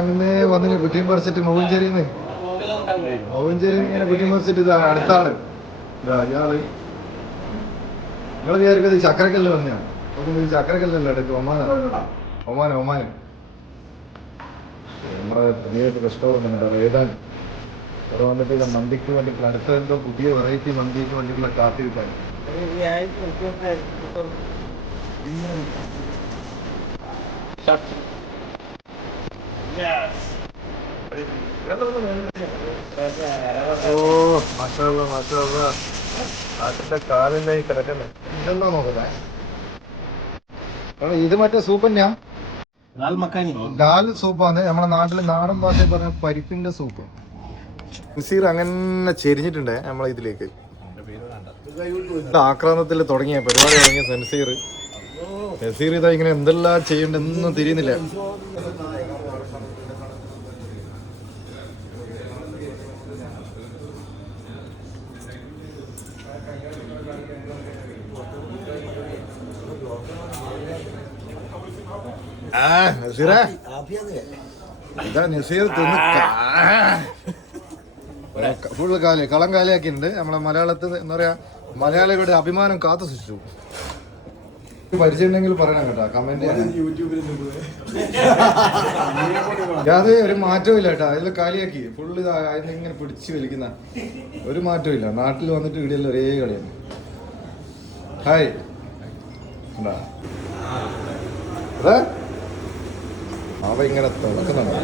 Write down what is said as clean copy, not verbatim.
അങ്ങനെ വന്നിന് കുറ്റിയും പറിച്ചിട്ട് മോവഞ്ചേരിന്ന് ഇങ്ങനെ കുറ്റിയും പറിച്ചിട്ട് ഇതാ അടുത്താണ് ഇയാള്. നിങ്ങൾ വിചാരിക്കുന്നത് ചക്രക്കല്ല് വന്നെയാണ്. ചക്രക്കല്ലല്ല അടുത്ത് ഒമാന് നമ്മളെ പുതിയൊരു റെസ്റ്റോറൻറ്റ് ഏതാൻ അവിടെ വന്നിട്ട് മന്തിക്ക് വേണ്ടിയിട്ടുള്ള അടുത്ത എന്തോ പുതിയ വെറൈറ്റി മന്തിക്ക് വേണ്ടിയിട്ടുള്ള കാത്തിരിക്കാൻ. അതിന്റെ കാലിന്റെ കിടക്കണ്ടേ ഇതെന്താ നോക്കട്ടെ. ഇത് മറ്റേ സൂപ്പ് തന്നെയാ, ദാൽ സൂപ്പാണ്. നമ്മളെ നാട്ടില് നാടൻ ഭാഷയിൽ പറഞ്ഞ പരിപ്പിന്റെ സൂപ്പ്. നസീർ അങ്ങനെ ചെരിഞ്ഞിട്ടുണ്ടേ നമ്മളെ ഇതിലേക്ക്. ആക്രാന്തത്തിൽ തുടങ്ങിയ പരിപാടി തുടങ്ങിയ നസീർ ഇതാ ഇങ്ങനെ എന്തെല്ലാം ചെയ്യണ്ടെന്നും തിരിയുന്നില്ല. നസീറേ ഇതാ നസീർ തിന്ന് ഫുള്ള് കളം കാലിയാക്കിയിട്ടുണ്ട്. നമ്മളെ മലയാളത്തിൽ എന്താ പറയാ, മലയാളികളുടെ അഭിമാനം കാത്തു സൂക്ഷിച്ചു. പരിചയമുണ്ടെങ്കിൽ പറയണം കേട്ടോ, കമന്റ് അത് ഒരു മാറ്റവും ഇല്ല കേട്ടോ. അതിൽ കാലിയാക്കി ഫുള്ള് ഇങ്ങനെ പിടിച്ചു വലിക്കുന്ന ഒരു മാറ്റവും ഇല്ല. നാട്ടിൽ വന്നിട്ട് വീഡിയോയിൽ ഒരേ കളിയാണ്. ഹായ് അതെ അവ ഇങ്ങനെ തുറക്കുന്നുണ്ട്.